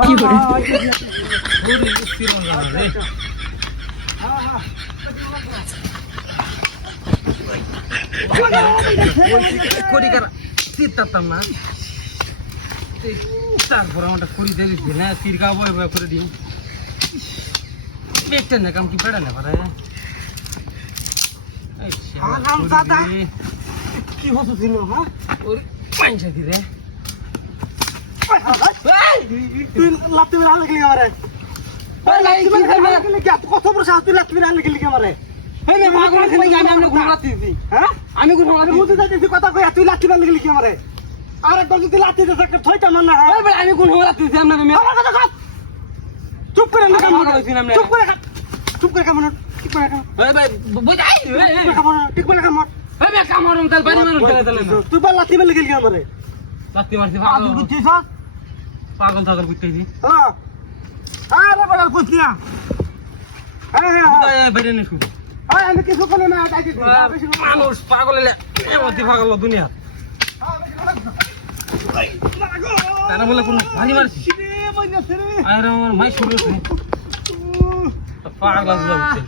কি করে না তারপর আমারটা করি দেখেছি না তিরকা বয়ে বয়ে করে দিই দেখতে না কাম কি পেড়া না পারে কি হতো ছিল হ্যাঁ ওর পাঁচা দিরে তুই লাত্তি মেরে আনলে গেলি আমারে কত বড় সাহস তুই লাত্তি মেরে আনলে গেলি আমারে আমি কোন মুতে যাইতেছি কথা কই তুই লাত্তি মেরে গেলি আমারে আর একবার যদি লাত্তি দিতে একটা ছয়টা মান না আমি কোন লাত্তি দিছি আমরা আমার কথা কর চুপ করে না কাম করছিস না চুপ করে কাম ঠিক করে কাম ভাই ভাই বুঝাই ঠিক করে কাম ভাই ভাই কাম করুম তাল বাড়ি মানুষ চলে চলে তুই বা লাত্তি মেরে গেলি আমারে লাত্তি মারছি পাগল বুঝছিস পাগল থাকল বুঝতেছি হ্যাঁ আরে বড় বুঝলি না হ্যাঁ হ্যাঁ বাইরে নে শুধু আমি কিছু করে না যাইতেছি মানুষ পাগল এলে এমতি পাগল দুনিয়া তারা বলে কোন ভারী মারছি আরে আমার মাই শুরু হচ্ছে পাগল যাচ্ছে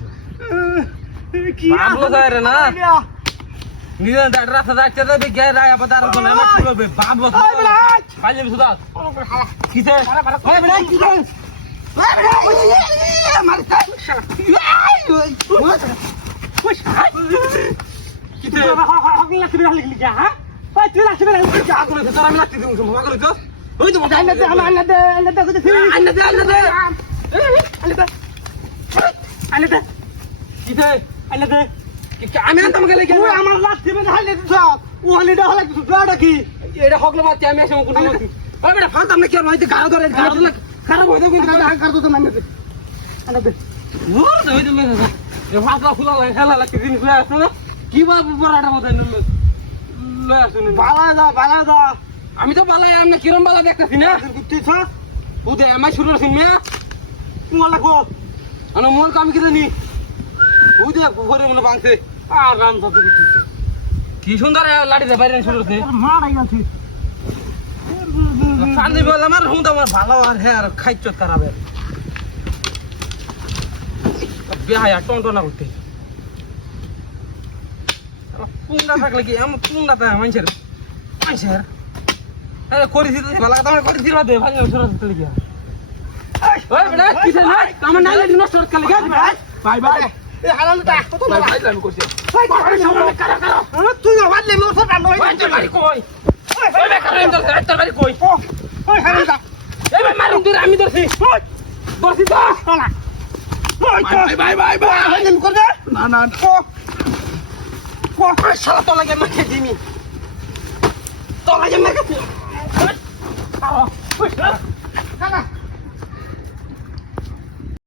কি পাগল যায় রে না নিজে রাস্তা যাচ্ছে তো গে রায় আবার তার কোন আমার কি হবে বাপ বস পাইলে সুদা কিসে ভাই ভাই কি করে আমি আনতাম গেলে আমার লাঠি মেরে হালে দিছ ও হালিটা হলে কিছু গাড়া কি এটা হকলে মারছি আমি এসে কোন ওই বেটা ফালতাম না কি আর হইতে গাড়া ধরে খারাপ হইতে কিন্তু কার তো মানে আনা দে ওর তো হইতে লাগে এ ফালতা ফুলা লাগে খেলা লাগে জিনিস লয় আসছে না কি বা বড়াটা মত লয় আসছে না বালা দা আমি তো বালাই আমি কিরম বালা দেখতেছি না গুতিছ উদে আমি শুরু করছি মিয়া তুমি লাগো আনো মোর কাম কি জানি উদে ঘরে মনে ভাঙছে আর রাম তো গুতিছ কি সুন্দর লাড়ি দে বাইরে শুরু করতে মারাই আছে পানি বল আমার হুঁদ আমার ভালো আর হ্যাঁ আর খাইছ খারাপ বেহায়া টনটনা করতে পুংটা থাকলে কি আমার পুংটা তো মানুষের আরে করেছি তো ভালো কথা আমার করেছি দে ভাই সরা দিতে গিয়া ওই বেটা কিছে না আমার নাইলে দিন নষ্ট করতে লাগা বাই বাই এ হারালটা কত না ভাই আমি করছি ভাই সামনে কারা তুই ওয়াদলে মোর সব নয় ভাই তোর বাড়ি কই ওই বেকার তোর বাড়ি কই ওই হারালটা এই ভাই মারুম দূর আমি ধরছি ধরছি তো চলা বাই আমি কর দে না শালা তো লাগে মাকে দিমি তো লাগে মাকে